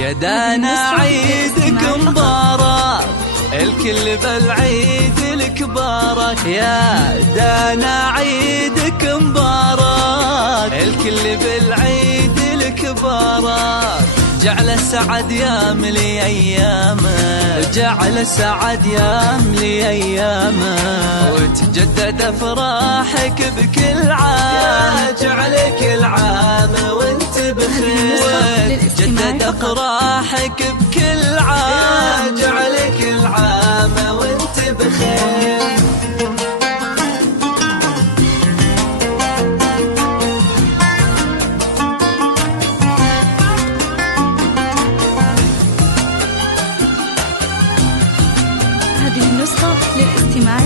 يا دانا عيدك مبارك، الكل بالعيد الكبارك. يا دانا عيدك مبارك، الكل بالعيد الكبارك. جعل السعد يملي أيامه، جعل السعد يملي أيامه، وتجدد أفراحك بكل عام. جعل كل عام وانت بخير، وتجدد أفراحك بكل عام. جعل كل عام وانت بخير. هذه النسخة للاستماع